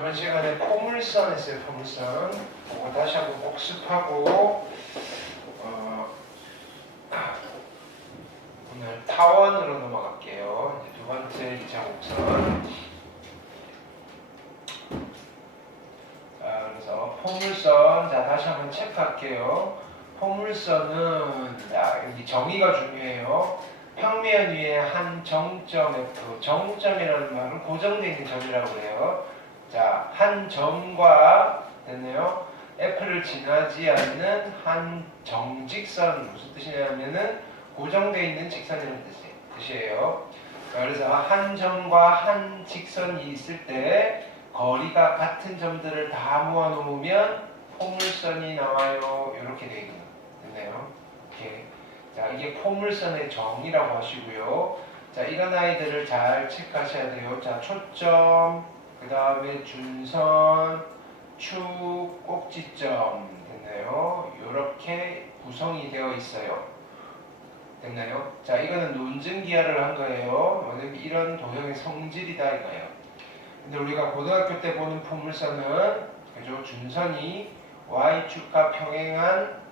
저번 시간에 포물선 했어요. 포물선. 그거 다시 한번 복습하고 오늘 타원으로 넘어갈게요. 이제 두 번째 2차 곡선. 자, 그래서 포물선. 자, 다시 한번 체크할게요. 포물선은 여기 정의가 중요해요. 평면 위에 한 정점 F, 정점이라는 말은 고정되어 있는 점이라고 해요. 자, 한 점과 됐네요. F를 지나지 않는 한 정직선, 무슨 뜻이냐면은 고정되어 있는 직선이라는 뜻이에요. 그래서 한 점과 한 직선이 있을 때 거리가 같은 점들을 다 모아 놓으면 포물선이 나와요. 이렇게 되어 있는 됐네요. 이렇게. 자, 이게 포물선의 정의라고 하시고요. 자, 이런 아이들을 잘 체크하셔야 돼요. 자, 초점, 그 다음에 준선, 축, 꼭지점 됐나요? 이렇게 구성이 되어 있어요. 됐나요? 자, 이거는 논증기하를 한 거예요. 이런 도형의 성질이다 이거예요. 근데 우리가 고등학교 때 보는 포물선은 그죠? 준선이 y축과 평행한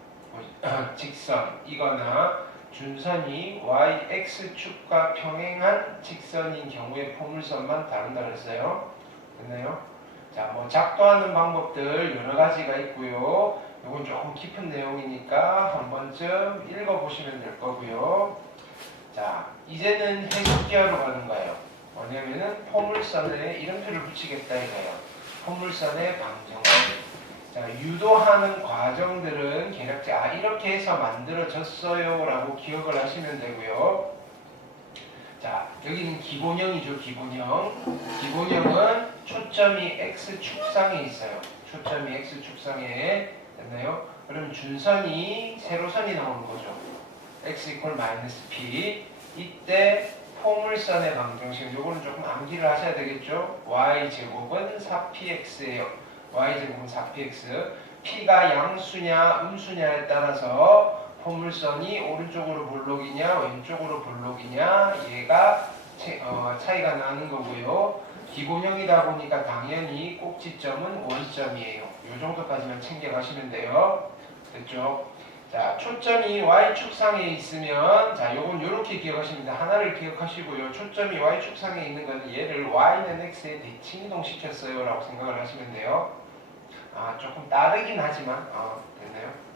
직선이거나 준선이 yx축과 평행한 직선인 경우에 포물선만 다룬다 그랬어요. 됐나요? 자, 뭐 작도하는 방법들 여러 가지가 있고요. 이건 조금 깊은 내용이니까 한 번쯤 읽어보시면 될 거고요. 자, 이제는 해석기하로 가는 거예요. 뭐냐면은 포물선에 이름표를 붙이겠다 이거예요. 포물선의 방정식. 자, 유도하는 과정들은 계략적 이렇게 해서 만들어졌어요 라고 기억을 하시면 되고요. 자, 여기는 기본형이죠. 기본형은 초점이 x축상에 있어요. 초점이 x축상에 됐나요? 그럼 준선이 세로선이 나오는 거죠. x = -p. 이때 포물선의 방정식, 요거는 조금 암기를 하셔야 되겠죠. y제곱은 4px예요. y제곱은 4px. p가 양수냐 음수냐에 따라서 포물선이 오른쪽으로 볼록이냐 왼쪽으로 볼록이냐 얘가 차이가 나는 거고요. 기본형이다 보니까 당연히 꼭지점은 원점이에요. 요 정도까지만 챙겨가시면 돼요. 됐죠? 자, 초점이 y축상에 있으면 자, 요건 요렇게 기억하시면 됩니다. 하나를 기억하시고요. 초점이 y축상에 있는 거는 얘를 y는 x에 대칭이동 시켰어요 라고 생각을 하시면 돼요. 조금 다르긴 하지만 됐나요?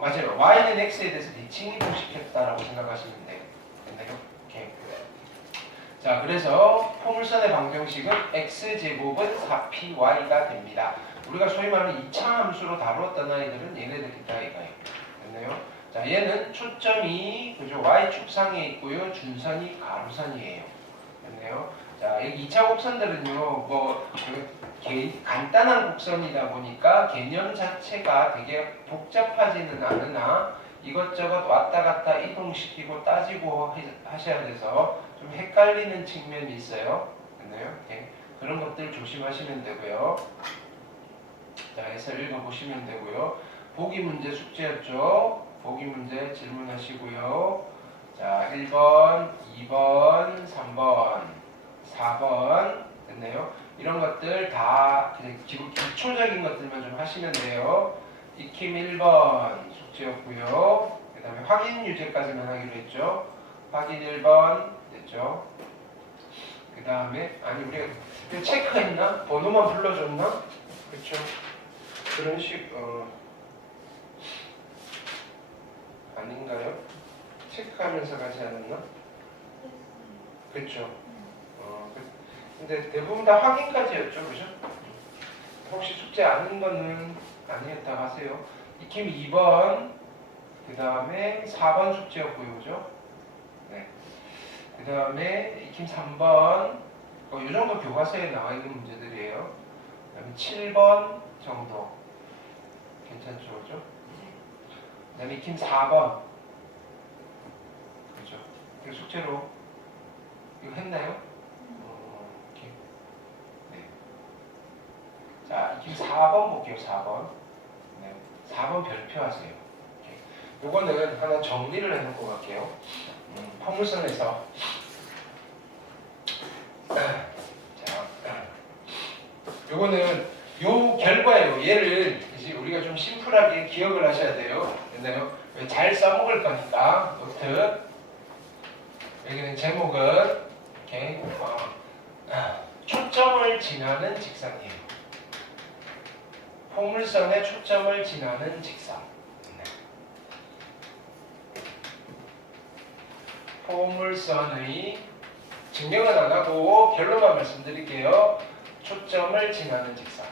맞아요. y는 x에 대해서 대칭이동 시켰다라고 생각하시면 돼요. 됐나요? 오케이. 자, 그래서 포물선의 방정식은 x제곱은 4py가 됩니다. 우리가 소위 말하는 2차 함수로 다루었던 아이들은 얘네들이다 이거예요. 됐나요? 자, 얘는 초점이 그죠? y축상에 있고요. 준선이 가로선이에요. 됐나요? 자, 여기 2차 곡선들은요. 뭐 간단한 곡선이다 보니까 개념 자체가 되게 복잡하지는 않으나 이것저것 왔다 갔다 이동시키고 따지고 하셔야 돼서 좀 헷갈리는 측면이 있어요. 됐나요? 네. 그런 것들 조심하시면 되고요. 자, 해서 읽어보시면 되고요. 보기 문제 숙제였죠. 보기 문제 질문하시고요. 자, 1번, 2번, 3번, 4번 됐나요? 이런 것들 다 기초적인 것들만 좀 하시면 돼요. 익힘 1번 숙제였고요. 그 다음에 확인 유제까지만 하기로 했죠. 확인 1번 됐죠. 그 다음에 우리가 체크했나? 번호만 불러줬나? 그렇죠. 그런 식 아닌가요? 체크하면서 가지 않았나? 그렇죠. 근데 대부분 다 확인까지였죠, 그죠? 혹시 숙제 아닌 거는 아니었다 하세요. 익힘 2번, 그 다음에 4번 숙제였고요, 그죠? 네. 그 다음에 익힘 3번, 이 정도 교과서에 나와 있는 문제들이에요. 그 다음에 7번 정도. 괜찮죠, 그죠? 그 다음에 익힘 4번. 그죠? 숙제로 이거 했나요? 자, 익힘 4번 볼게요. 4번. 네, 4번 별표하세요. 요거는 하나 정리를 해놓고 갈게요. 포물선에서 자, 요거는 요 결과예요. 얘를 이제 우리가 좀 심플하게 기억을 하셔야 돼요. 됐나요? 잘 써먹을 거니까 노트. 여기는 제목은 이렇게 초점을 지나는 직선이에요. 포물선의 초점을 지나는 직선. 포물선의 증명은 안 하고 결론만 말씀드릴게요. 초점을 지나는 직선.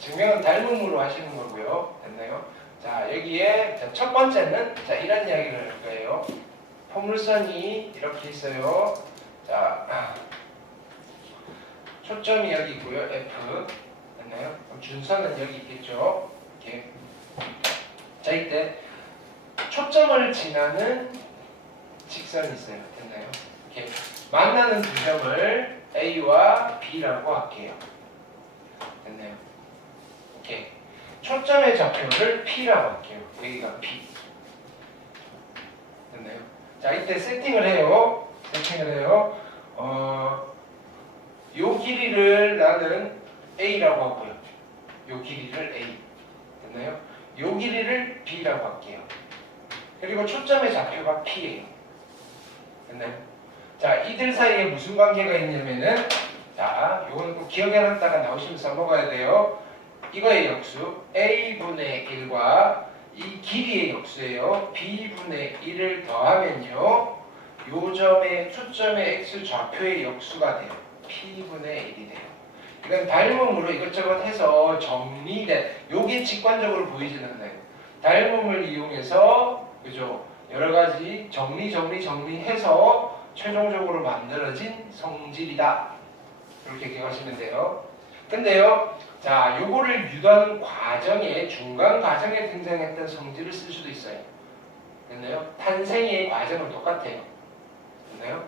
증명은 닮음으로 하시는 거고요. 됐나요? 자, 여기에 첫 번째는 자, 이런 이야기를 할 거예요. 포물선이 이렇게 있어요. 자, 초점이 여기 있고요. F. 됐나요? 그럼 준선은 여기 있겠죠. 이렇게. 자, 이때 초점을 지나는 직선이 있어요. 됐나요? 이렇게 만나는 두 점을 A와 B라고 할게요. 됐나요? 이렇게 초점의 좌표를 P라고 할게요. 여기가 P. 됐나요? 자, 이때 세팅을 해요. 요 길이를 나는 A라고 하고요. 요 길이를 A. 됐나요? 요 길이를 B라고 할게요. 그리고 초점의 좌표가 P예요. 됐나요? 자, 이들 사이에 무슨 관계가 있냐면은 자, 요건 꼭 기억해놨다가 나오시면 써먹어야 돼요. 이거의 역수 A분의 1과 이 길이의 역수예요. B분의 1을 더하면요. 요 점의 초점의 X 좌표의 역수가 돼요. P분의 1이 돼요. 이건 닮음으로 이것저것 해서 정리된 요게 직관적으로 보이지는 않아요. 닮음을 이용해서 그죠? 여러 가지 정리해서 최종적으로 만들어진 성질이다. 이렇게 기억하시면 돼요. 근데요, 자, 요거를 유도하는 과정에 중간 과정에 등장했던 성질을 쓸 수도 있어요. 됐나요? 탄생의 과정은 똑같아요. 됐나요?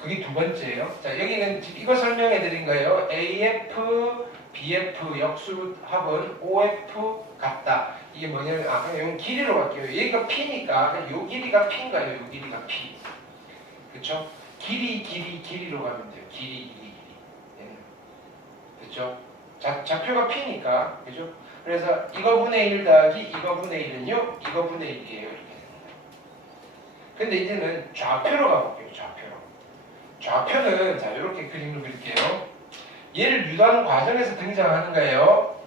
그게 두 번째예요. 자, 여기는 지금 이거 설명해 드린 거예요. AF, BF 역수합은 OF 같다. 이게 뭐냐면 그냥 이건 길이로 갈게요. 얘가 P니까 그냥 요 길이가 P인가요? 요 길이가 P. 그쵸? 길이로 가면 돼요. 길이. 그쵸? 좌표가 P니까. 그죠? 그래서 이거분의 1 더하기 이거분의 1은요? 이거분의 1이에요. 이렇게 됩니다. 근데 이제는 좌표로 가볼게요. 좌표는 자, 이렇게 그림을 그릴게요. 얘를 유도하는 과정에서 등장하는 거예요.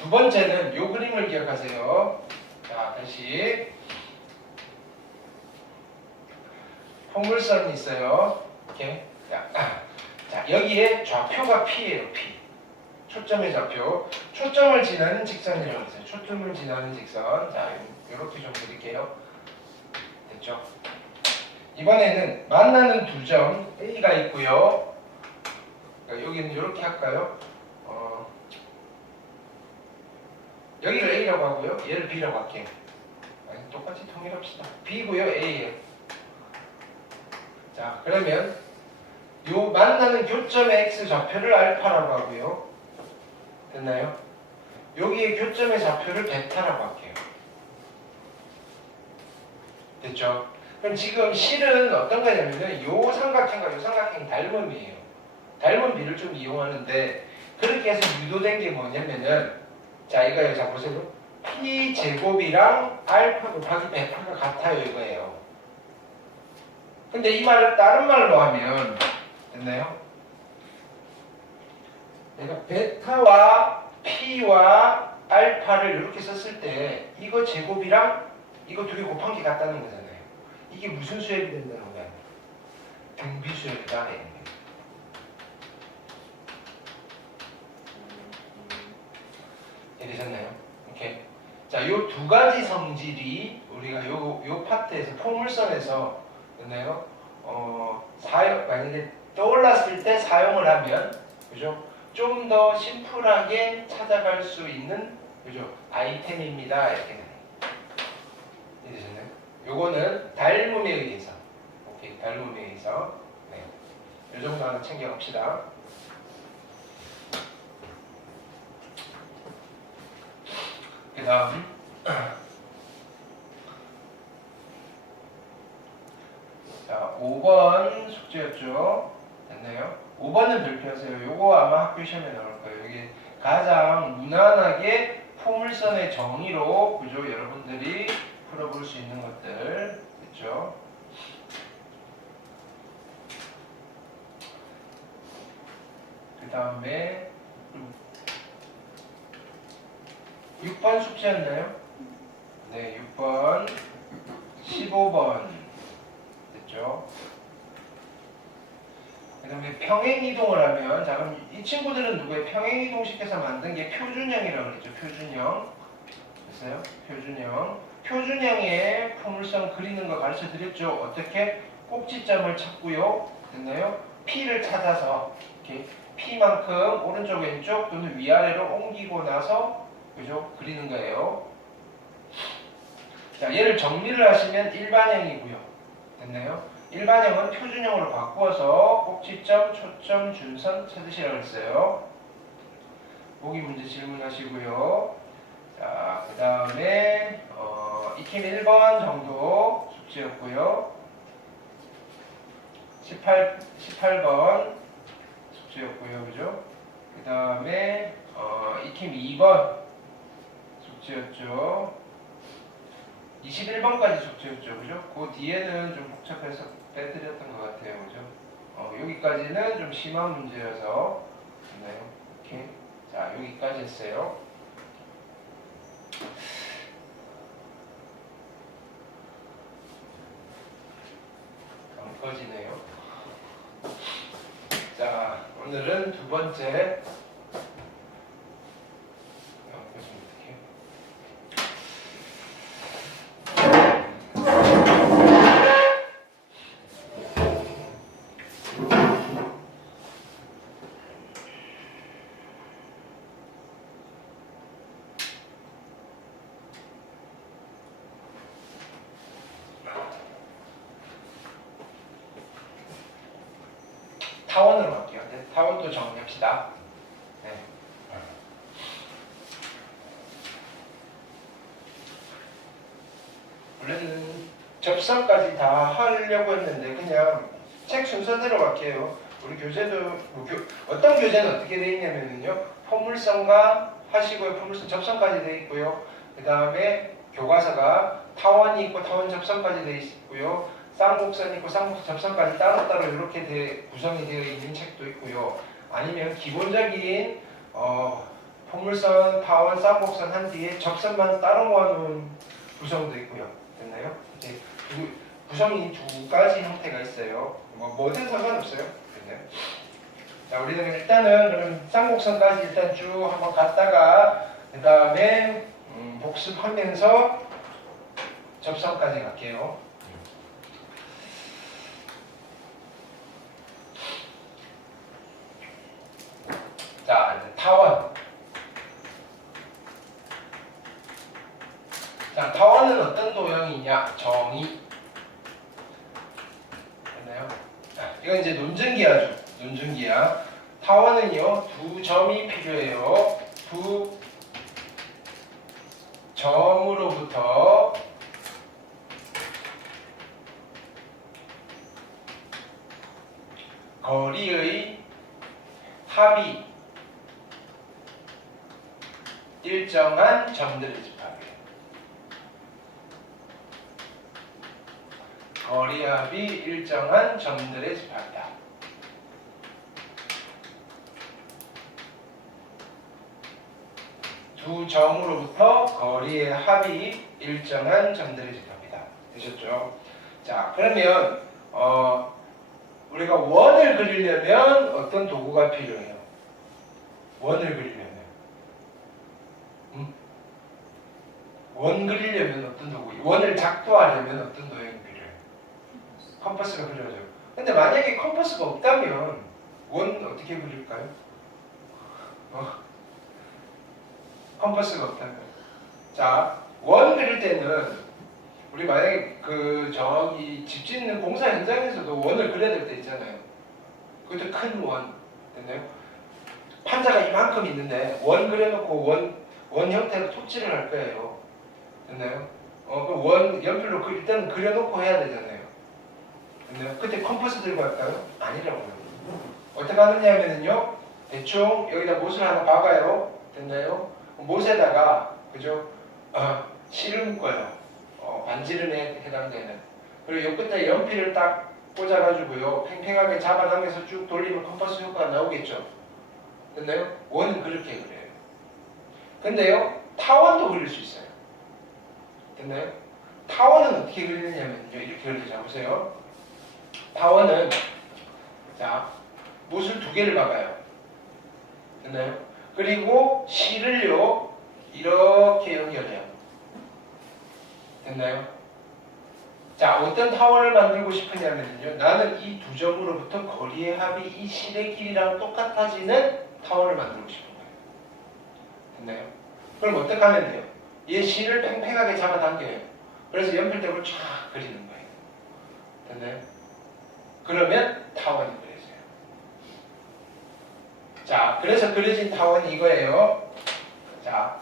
두 번째는 요 그림을 기억하세요. 자, 다시 포물선이 있어요. 이렇게. 자, 여기에 좌표가 P예요. P. 초점의 좌표. 초점을 지나는 직선이라고 했어요. 초점을 지나는 직선. 자, 이렇게 좀 그릴게요. 됐죠? 이번에는 만나는 두 점 A가 있고요. 여기는 이렇게 할까요? 여기를 A라고 하고요. 얘를 B라고 할게요. 아니, 똑같이 통일합시다. B고요. A예요. 자, 그러면 요 만나는 교점의 X 좌표를 알파라고 하고요. 됐나요? 여기에 교점의 좌표를 베타라고 할게요. 됐죠? 그럼 지금 실은 어떤 거냐면은 요 삼각형과 요 삼각형이 닮음이에요. 닮음비를 좀 이용하는데 그렇게 해서 유도된 게 뭐냐면은 자, 이거요. 자, 보세요. P 제곱이랑 알파 곱하기 베타가 같아요. 이거예요. 근데 이 말을 다른 말로 하면 됐나요? 내가 베타와 P와 알파를 이렇게 썼을 때 이거 제곱이랑 이거 두 개 곱한 게 같다는 거잖아요. 이게 무슨 수열이 된다는 거야? 등비수열이다. 이해되셨나요? 오케이. 자, 요 두 가지 성질이 우리가 요 파트에서 포물선에서 됐나요? 만약에 떠올랐을 때 사용을 하면 그죠? 좀 더 심플하게 찾아갈 수 있는 그죠? 아이템입니다. 이렇게 되네요. 이해되셨나요? 요거는 닮음에 의해서 오케이, 닮음에 의해서 네. 요 정도 하나 챙겨갑시다. 그 다음 5번 숙제였죠. 됐나요? 5번은 별표하세요. 요거 아마 학교 시험에 나올 거예요. 여기 가장 무난하게 포물선의 정의로 그죠? 여러분들이 풀어볼 수 있는 것들 됐죠? 그 다음에 6번 숙제였나요? 네, 6번 15번 됐죠? 그 다음에 평행이동을 하면 자 그럼 이 친구들은 누구예요? 평행이동시켜서 만든 게 표준형이라고 그랬죠. 표준형 됐어요? 표준형 표준형의 포물선 그리는 거 가르쳐 드렸죠. 어떻게? 꼭지점을 찾고요. 됐나요? P를 찾아서 이렇게 P만큼 오른쪽 왼쪽 또는 위아래로 옮기고 나서 그죠? 그리는 거예요. 자 얘를 정리를 하시면 일반형이고요. 됐나요? 일반형은 표준형으로 바꾸어서 꼭지점, 초점, 준선 찾으시라고 했어요. 보기 문제 질문하시고요. 자, 그 다음에 익힘 1번 정도 숙제였고요. 18번 숙제였고요. 그죠? 그 다음에 익힘 2번 숙제였죠. 21번까지 숙제였죠. 그죠? 그 뒤에는 좀 복잡해서 빼드렸던 것 같아요. 그죠? 여기까지는 좀 심한 문제여서 네, 이렇게 자 여기까지 했어요. 안 꺼지네요. 자 오늘은 두 번째 타원으로 갈게요. 네, 타원도 정리합시다. 네. 원래는 접선까지 다 하려고 했는데 그냥 책 순서대로 갈게요. 우리 교재도 어떤 교재는 어떻게 돼 있냐면요. 포물선과 하시고요. 포물선 접선까지 돼 있고요. 그 다음에 교과서가 타원이 있고 타원 접선까지 돼 있고요. 쌍곡선 있고 쌍곡선 접선까지 따로따로 이렇게 구성이 되어 있는 책도 있고요. 아니면 기본적인 포물선, 타원, 쌍곡선 한 뒤에 접선만 따로 모아놓은 구성도 있고요. 됐나요? 이제 구성이 두 가지 형태가 있어요. 뭐든 상관없어요. 됐나요? 자, 우리는 일단은 그럼 쌍곡선까지 일단 쭉 한번 갔다가 그 다음에 복습하면서 접선까지 갈게요. 자, 타원. 자, 타원은 어떤 도형이냐? 정의. 됐나요? 이건 이제 논증기하죠. 논증기하. 타원은요, 두 점이 필요해요. 두 점으로부터 거리의 합이 일정한 점들을 집합해요. 거리합이 일정한 점들의 집합이다. 두 점으로부터 거리의 합이 일정한 점들의 집합이다. 되셨죠? 자, 그러면 우리가 원을 그리려면 어떤 도구가 필요해요? 원을 그리려면 원 그리려면 어떤 도구? 원을 작도하려면 어떤 도형이 필요해요? 컴퍼스가 필요하죠. 근데 만약에 컴퍼스가 없다면 원 어떻게 그릴까요? 컴퍼스가 없다면 자, 원 그릴 때는 우리 만약에 저기 집 짓는 공사 현장에서도 원을 그려야 될 때 있잖아요. 그것도 큰 원, 됐나요? 판자가 이만큼 있는데 원 그려놓고 원 형태로 토치를 할 거예요. 됐나요? 그 원 연필로 일단 그려놓고 해야 되잖아요. 됐나요? 그때 컴퍼스 들고 할까요? 아니라고요. 어떻게 하느냐면요, 대충 여기다 못을 하나 박아요. 됐나요? 못에다가 그죠? 실을 묶어요. 반지름에 해당되는. 그리고 요 끝에 연필을 딱 꽂아가지고요, 팽팽하게 잡아당겨서 쭉 돌리면 컴퍼스 효과가 나오겠죠. 됐나요? 원은 그렇게 그려요. 근데요, 타원도 그릴 수 있어요. 됐나요? 타원은 어떻게 그리느냐면요, 이렇게 그려요. 자, 보세요. 타원은, 자, 못을 두 개를 박아요. 됐나요? 그리고 실을요, 이렇게 연결해요. 됐나요? 자, 어떤 타원을 만들고 싶으냐면요, 나는 이 두 점으로부터 거리의 합이 이 실의 길이랑 똑같아지는 타원을 만들고 싶은 거예요. 됐나요? 그럼 어떻게 하면 돼요? 얘 실을 팽팽하게 잡아당겨요. 그래서 연필대로 쫙 그리는 거예요. 됐나요? 그러면 타원이 그려져요. 자, 그래서 그려진 타원이 이거예요. 자,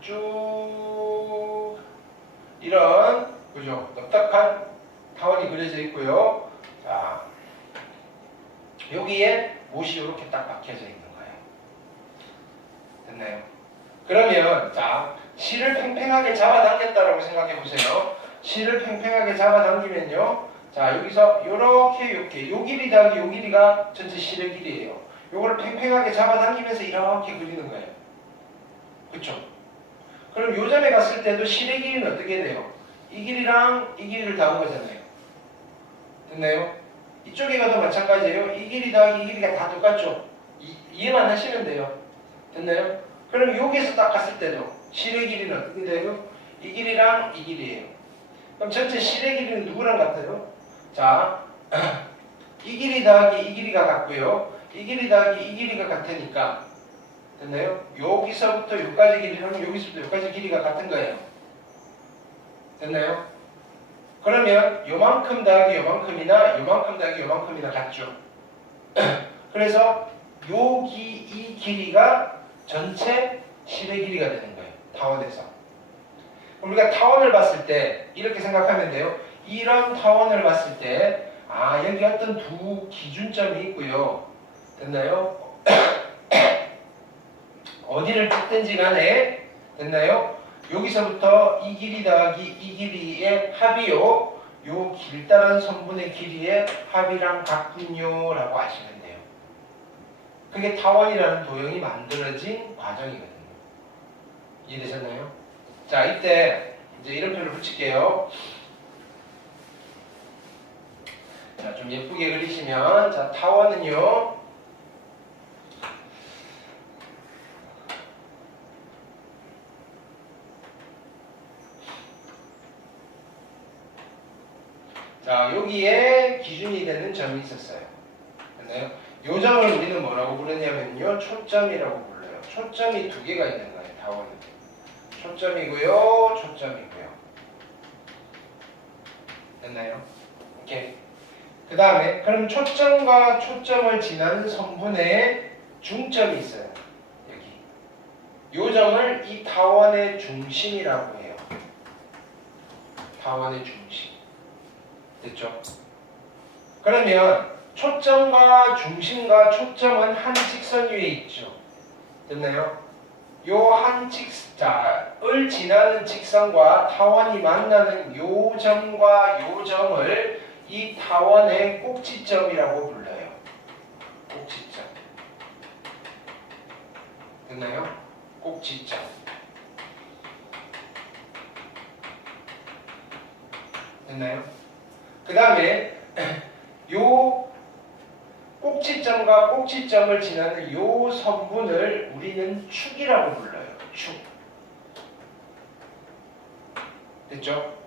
쭉 이런, 그죠? 넓적한 타원이 그려져 있고요. 자, 여기에 못이 이렇게 딱 박혀져 있는 거예요. 됐나요? 그러면 자, 실을 팽팽하게 잡아당겼다라고 생각해 보세요. 실을 팽팽하게 잡아당기면요, 자, 여기서 이렇게 요 길이 더하기 요 길이가 전체 실의 길이에요. 요거를 팽팽하게 잡아당기면서 이렇게 그리는 거예요. 그쵸? 그럼 요 점에 갔을 때도 실의 길이는 어떻게 돼요? 이 길이랑 이 길이를 더한 거잖아요. 됐나요? 이쪽에 가도 마찬가지예요. 이 길이 더하기 이 길이가 다 똑같죠? 이해만 하시면 돼요. 됐나요? 그럼 여기에서 딱 갔을 때도 실의 길이는 어떻게 돼요? 이 길이랑 이 길이에요. 그럼 전체 실의 길이는 누구랑 같아요? 자, 이 길이 더하기 이 길이가 같고요. 이 길이 더하기 이 길이가 같으니까, 됐나요? 여기서부터 여기까지 길이랑 여기서부터 여기까지 길이가 같은 거예요. 됐나요? 그러면 요만큼 더하기 요만큼이나 요만큼 더하기 요만큼이나 같죠. 그래서 이 길이가 전체 실의 길이가 되는 거예요. 타원에서. 우리가 타원을 봤을 때 이렇게 생각하면 돼요. 이런 타원을 봤을 때 여기 어떤 두 기준점이 있고요. 됐나요? 어디를 찍든지 간에, 됐나요? 여기서부터 이 길이 더하기 이 길이의 합이요, 요 길다란 선분의 길이의 합이랑 같군요 라고 하시면 돼요. 그게 타원이라는 도형이 만들어진 과정이거든요. 이해되셨나요? 자, 이때 이제 이름표를 붙일게요. 자, 좀 예쁘게 그리시면, 자, 타원은요, 자, 여기에 기준이 되는 점이 있었어요. 됐나요? 요 점을 우리는 뭐라고 부르냐면요, 초점이라고 불러요. 초점이 두 개가 있는 거예요, 타원은. 초점이고요, 초점이고요. 됐나요? 오케이. 그 다음에, 그럼 초점과 초점을 지나는 선분에 중점이 있어요. 여기. 요 점을 이 타원의 중심이라고 해요. 타원의 중심. 됐죠? 그러면 초점과 중심과 초점은 한 직선 위에 있죠. 됐나요? 요 한 을 지나는 직선과 타원이 만나는 요 점과 요 점을 이 타원의 꼭지점이라고 불러요. 꼭지점. 됐나요? 꼭지점. 됐나요? 그 다음에 요 꼭지점과 꼭지점을 지나는 요 선분을 우리는 축이라고 불러요. 축. 됐죠?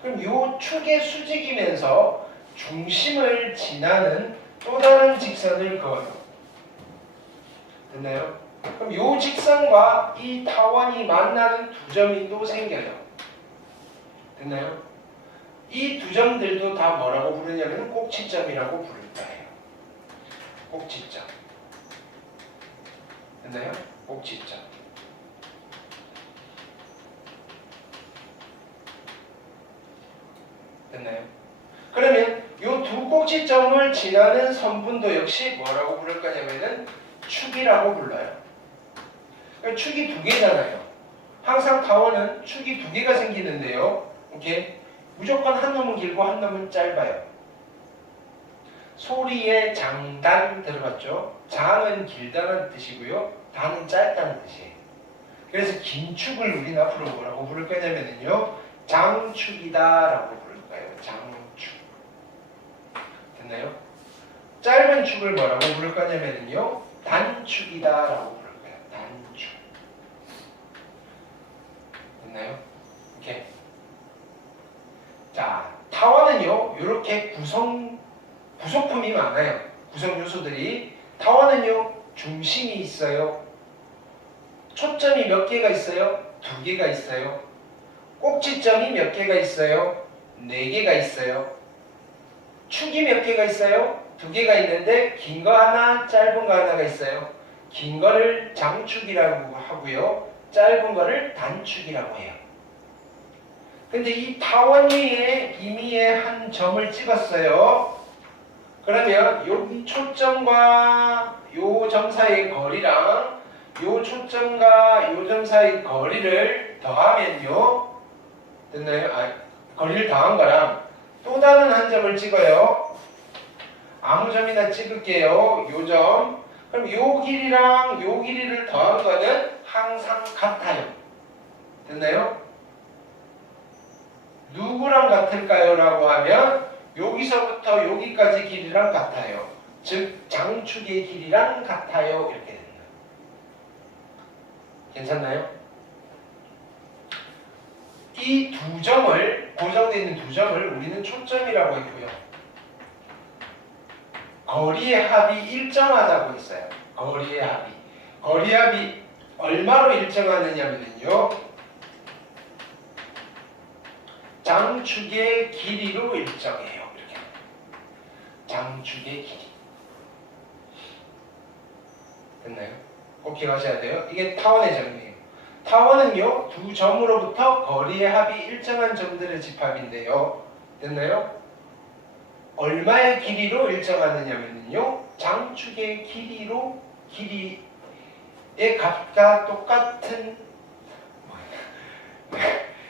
그럼 요 축의 수직이면서 중심을 지나는 또 다른 직선을 그어요. 됐나요? 그럼 요 직선과 이 타원이 만나는 두 점이 또 생겨요. 됐나요? 이 두 점들도 다 뭐라고 부르냐면 꼭지점이라고 부를 거예요. 꼭지점. 됐나요? 꼭지점. 됐나요? 그러면 이 꼭지점을 지나는 선분도 역시 뭐라고 부를 거냐면은 축이라고 불러요. 그러니까 축이 두 개잖아요. 항상 타원은 축이 두 개가 생기는데요. 오케이? 무조건 한 놈은 길고 한 놈은 짧아요. 소리의 장단 들어봤죠? 장은 길다는 뜻이고요. 단은 짧다는 뜻이에요. 그래서 긴 축을 우리는 앞으로 뭐라고 부를 거냐면요. 장축이다라고 부를 거예요. 장축. 됐나요? 짧은 축을 뭐라고 부를 거냐면요. 단축이다라고 부를 거예요. 단축. 됐나요? 오케이. 자, 타원은요. 이렇게 구성품이 많아요. 구성 요소들이. 타원은요. 중심이 있어요. 초점이 몇 개가 있어요? 두 개가 있어요. 꼭지점이 몇 개가 있어요? 네 개가 있어요. 축이 몇 개가 있어요? 두 개가 있는데 긴 거 하나, 짧은 거 하나가 있어요. 긴 거를 장축이라고 하고요. 짧은 거를 단축이라고 해요. 근데 이 타원 위에 임의의 한 점을 찍었어요. 그러면 여기 초점과 요 점 사이의 거리랑 요 초점과 요 점 사이의 거리를 더하면요. 됐나요? 거리를 더한 거랑 또 다른 한 점을 찍어요. 아무 점이나 찍을게요. 요 점. 그럼 요 길이랑 요 길이를 더한 거는 항상 같아요. 됐나요? 누구랑 같을까요? 라고 하면 여기서부터 여기까지 길이랑 같아요. 즉 장축의 길이랑 같아요. 이렇게 됩니다. 괜찮나요? 이 두 점을 고정되어 있는 두 점을 우리는 초점이라고 했고요. 거리의 합이 일정하다고 했어요. 거리의 합이. 거리의 합이 얼마로 일정하느냐면요. 장축의 길이로 일정해요. 이렇게. 장축의 길이. 됐나요? 꼭 기억하셔야 돼요. 이게 타원의 정리예요. 타원은요. 두 점으로부터 거리의 합이 일정한 점들의 집합인데요. 됐나요? 얼마의 길이로 일정하느냐면요. 장축의 길이로 길이의 값과 똑같은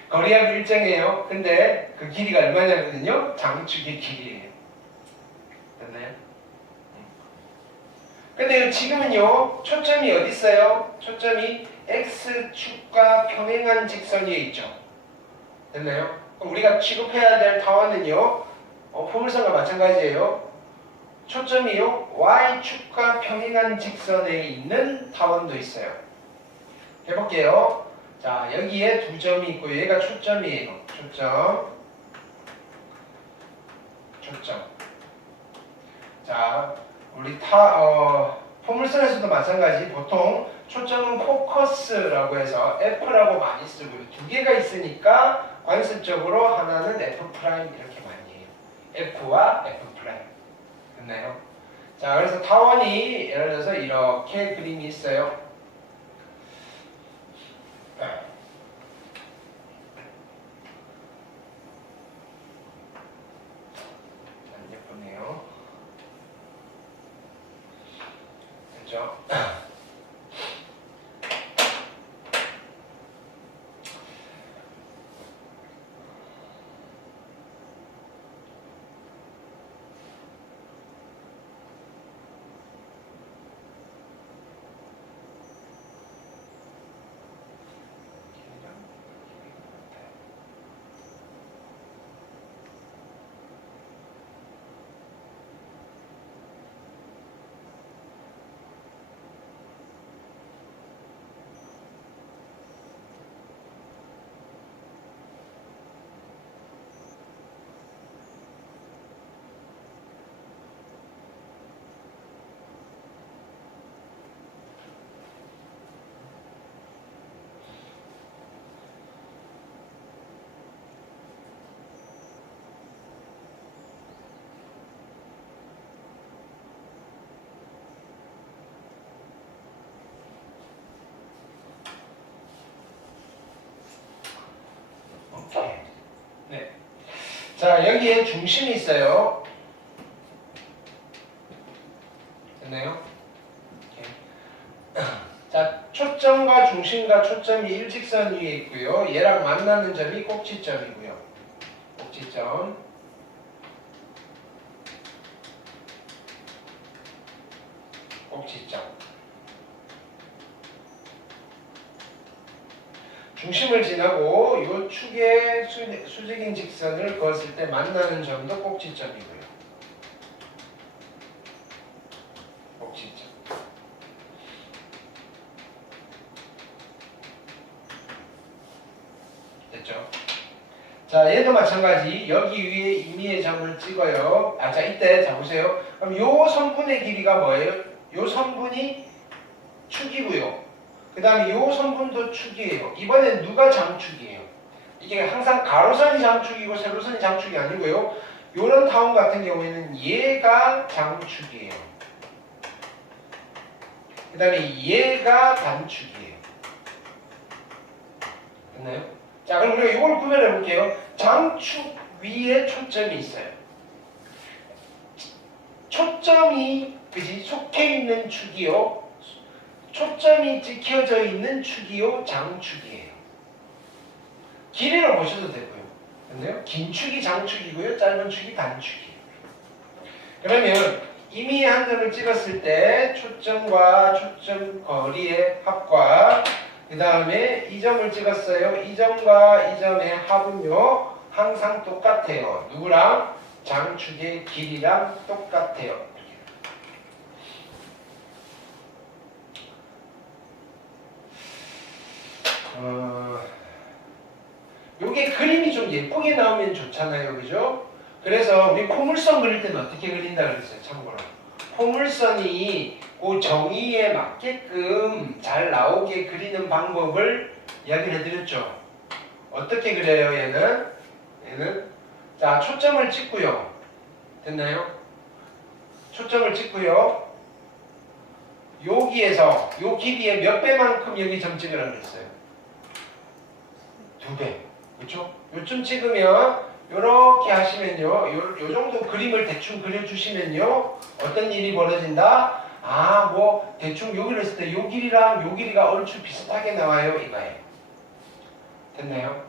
거리합이 일정해요. 근데 그 길이가 얼마냐면요. 장축의 길이에요. 됐나요? 근데 지금은요. 초점이 어디 있어요? 초점이 X축과 평행한 직선 위에 있죠. 됐나요? 그럼 우리가 취급해야 될 타원은요. 포물선과 마찬가지예요. 초점이요. Y축과 평행한 직선에 있는 타원도 있어요. 해볼게요. 자, 여기에 두 점이 있고 얘가 초점이에요. 초점. 자, 우리 포물선에서도 마찬가지. 보통 초점은 포커스라고 해서 F라고 많이 쓰고요. 두 개가 있으니까 관습적으로 하나는 F' 이렇게 많이 해요. F와 F'. 됐나요? 자, 그래서 타원이 예를 들어서 이렇게 그림이 있어요. 예쁘네요. 그렇죠? 네. 자, 여기에 중심이 있어요. 이렇게. 자, 초점과 중심과 초점이 일직선 위에 있고요. 얘랑 만나는 점이 꼭지점이고요. 꼭지점. 꼭지점. 중심을 지나고 이 축의 수직인 직선을 그었을 때 만나는 점도 꼭지점이고요. 꼭지점. 됐죠? 자, 얘도 마찬가지. 여기 위에 임의의 점을 찍어요. 자, 이때 자 보세요. 그럼 요 선분의 길이가 뭐예요? 요 선분이 축이고요. 그 다음에 요 선분도 축이에요. 이번엔 누가 장축이에요? 이게 항상 가로선이 장축이고 세로선이 장축이 아니고요. 요런 타원 같은 경우에는 얘가 장축이에요. 그 다음에 얘가 단축이에요. 됐나요? 자, 그럼 우리가 이걸 구별해 볼게요. 장축 위에 초점이 있어요. 초점이 그지 속해 있는 축이요. 초점이 찍혀져 있는 축이요. 장축이에요. 길이로 보셔도 되고요. 근데요? 긴 축이 장축이고요. 짧은 축이 단축이에요. 그러면 임의의 한 점을 찍었을 때 초점과 초점 거리의 합과 그 다음에 이 점을 찍었어요. 이 점과 이 점의 합은요. 항상 똑같아요. 누구랑? 장축의 길이랑 똑같아요. 요게 그림이 좀 예쁘게 나오면 좋잖아요. 그죠? 그래서 우리 포물선 그릴 때는 어떻게 그린다 그랬어요. 참고로. 포물선이 그 정의에 맞게끔 잘 나오게 그리는 방법을 이야기를 해드렸죠. 어떻게 그려요, 얘는? 자, 초점을 찍고요. 됐나요? 초점을 찍고요. 여기에서 요 길이의 몇 배만큼 여기 점 찍으라고 그랬어요? 2배. 그렇죠? 요쯤 찍으면 요렇게 하시면요. 요 정도 그림을 대충 그려주시면요. 어떤 일이 벌어진다? 뭐 대충 여기를 했을 때 요 길이랑 요 길이가 얼추 비슷하게 나와요. 이거예요. 됐나요?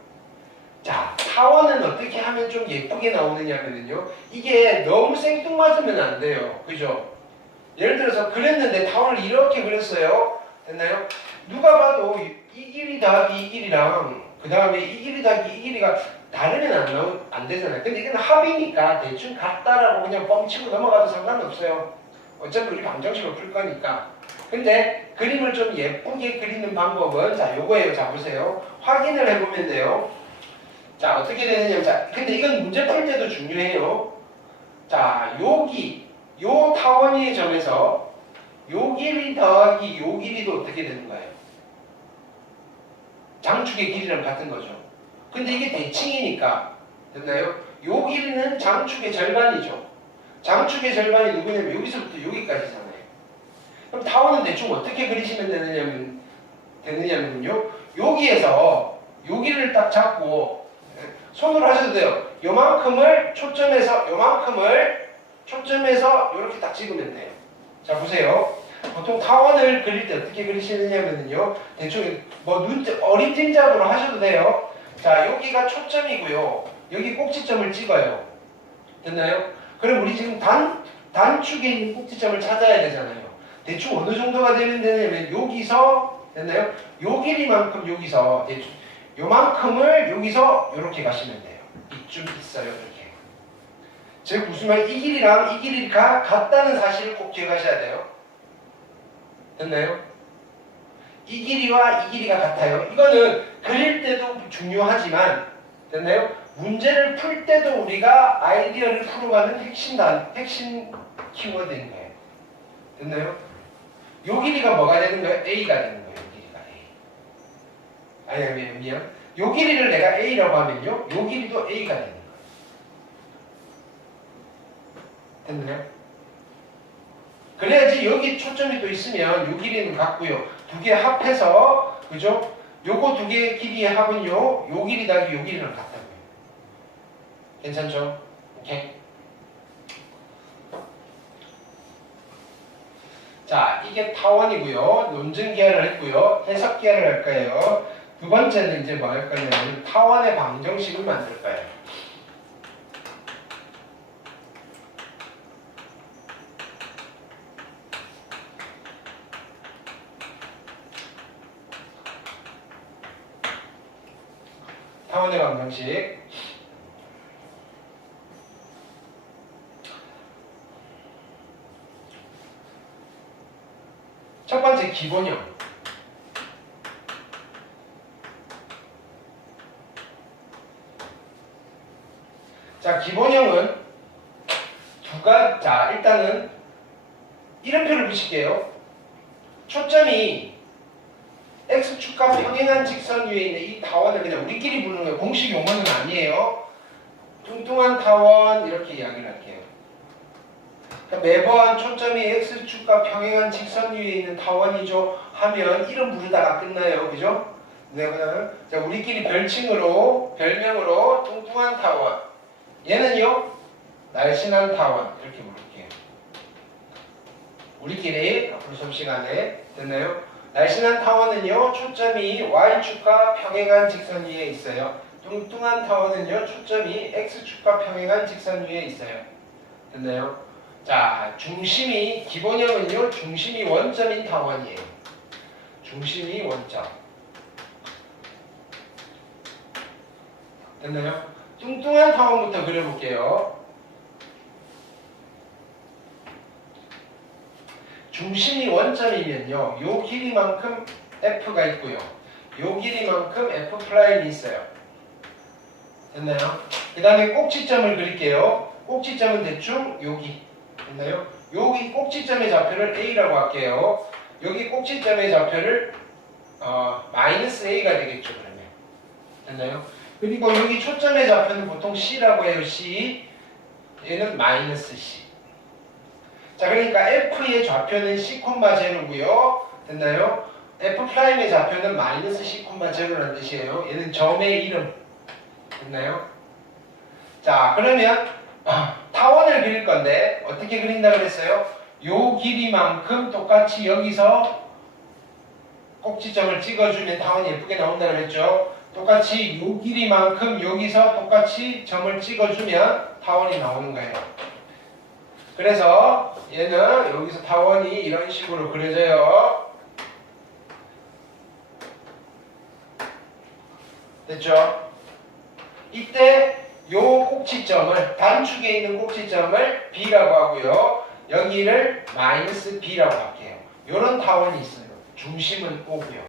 자, 타원은 어떻게 하면 좀 예쁘게 나오느냐면요. 이게 너무 생뚱맞으면 안 돼요. 그죠? 예를 들어서 그렸는데 타원을 이렇게 그렸어요. 됐나요? 누가 봐도 이 길이 더하기 이 길이랑 그 다음에 이 길이 더하기 이 길이가 다르면 안 되잖아요. 근데 이건 합이니까 대충 같다라고 그냥 뻥치고 넘어가도 상관없어요. 어차피 우리 방정식을 풀 거니까. 근데 그림을 좀 예쁘게 그리는 방법은 자 요거예요. 자 보세요. 확인을 해보면 돼요. 자 어떻게 되느냐. 자 근데 이건 문제 풀 때도 중요해요. 자 여기 요 타원의 점에서 요 길이 더하기 요 길이도 어떻게 되는 거예요? 장축의 길이랑 같은 거죠. 근데 이게 대칭이니까 됐나요? 요 길이는 장축의 절반이죠. 장축의 절반이 누구냐면 여기서부터 여기까지잖아요. 그럼 타원은 대충 어떻게 그리시면 되느냐면요. 여기에서 요 길이를 딱 잡고 손으로 하셔도 돼요. 요만큼을 초점에서 이렇게 딱 찍으면 돼요. 자 보세요. 보통 타원을 그릴 때 어떻게 그리시느냐면요. 대충 어림짐작으로 하셔도 돼요. 자 여기가 초점이고요. 여기 꼭지점을 찍어요. 됐나요? 그럼 우리 지금 단축에 있는 꼭지점을 찾아야 되잖아요. 대충 어느 정도가 되면 되냐면 여기서 됐나요? 요 길이만큼 여기서 대충 요만큼을 여기서 이렇게 가시면 돼요. 이쯤 있어요. 이렇게. 즉 무슨 말 이 길이랑 이 길이가 같다는 사실을 꼭 기억하셔야 돼요. 됐나요? 이 길이와 이 길이가 같아요. 이거는 그릴 때도 중요하지만 됐나요? 문제를 풀 때도 우리가 아이디어를 풀어가는 핵심 키워드인 거예요. 됐나요? 요 길이가 뭐가 되는 거예요? A가 되는 거예요. 요 길이가 A. 아니 미안. 요 길이를 내가 A라고 하면요. 요 길이도 A가 되는 거예요. 됐나요? 그래야지 여기 초점이 또 있으면 요 길이는 같고요. 두 개 합해서 그죠? 요거 두 개의 길이의 합은요. 요 길이 더하기 요 길이랑 같다고요. 괜찮죠? 오케이. 자, 이게 타원이고요. 논증 계열을 했고요. 해석 계열을 할 거예요. 두 번째는 이제 뭐 할 거냐면 타원의 방정식을 만들 거예요. 타원의 방정식. 첫 번째 기본형. 자, 기본형은 자, 일단은 이름표를 붙일게요. 초점이 x축과 평행한 직선 위에 있는 이 타원을 그냥 우리끼리 부르는 거예요. 공식 용어는 아니에요. 뚱뚱한 타원 이렇게 이야기를 할게요. 그러니까 매번 초점이 x축과 평행한 직선 위에 있는 타원이죠 하면 이름 부르다가 끝나요. 그죠? 네, 그냥 자, 우리끼리 별명으로 뚱뚱한 타원. 얘는요, 날씬한 타원 이렇게 부를게요. 우리끼리 앞으로 수업 시간에 됐나요? 날씬한 타원은요, 초점이 y축과 평행한 직선 위에 있어요. 뚱뚱한 타원은요, 초점이 x축과 평행한 직선 위에 있어요. 됐나요? 자, 기본형은요, 중심이 원점인 타원이에요. 중심이 원점. 됐나요? 뚱뚱한 타원부터 그려볼게요. 중심이 원점이면요, 요 길이만큼 F가 있고요. 요 길이만큼 F'이 있어요. 됐나요? 그 다음에 꼭지점을 그릴게요. 꼭지점은 대충 여기. 됐나요? 여기 꼭지점의 좌표를 A라고 할게요. 여기 꼭지점의 좌표를 마이너스 A가 되겠죠, 그러면. 됐나요? 그리고 여기 초점의 좌표는 보통 C라고 해요, C. 얘는 마이너스 C. 자, 그러니까 F의 좌표는 C,0고요. 됐나요? F'의 좌표는 마이너스 C,0라는 뜻이에요. 얘는 점의 이름. 됐나요? 자, 그러면 타원을 그릴 건데 어떻게 그린다 그랬어요? 요 길이만큼 똑같이 여기서 꼭지점을 찍어주면 타원이 예쁘게 나온다 그랬죠? 똑같이 요 길이만큼 여기서 똑같이 점을 찍어주면 타원이 나오는 거예요. 그래서 얘는 여기서 타원이 이런 식으로 그려져요. 됐죠? 이때 요 꼭지점을, 단축에 있는 꼭지점을 B라고 하고요. 여기를 마이너스 B라고 할게요. 요런 타원이 있어요. 중심은 O고요.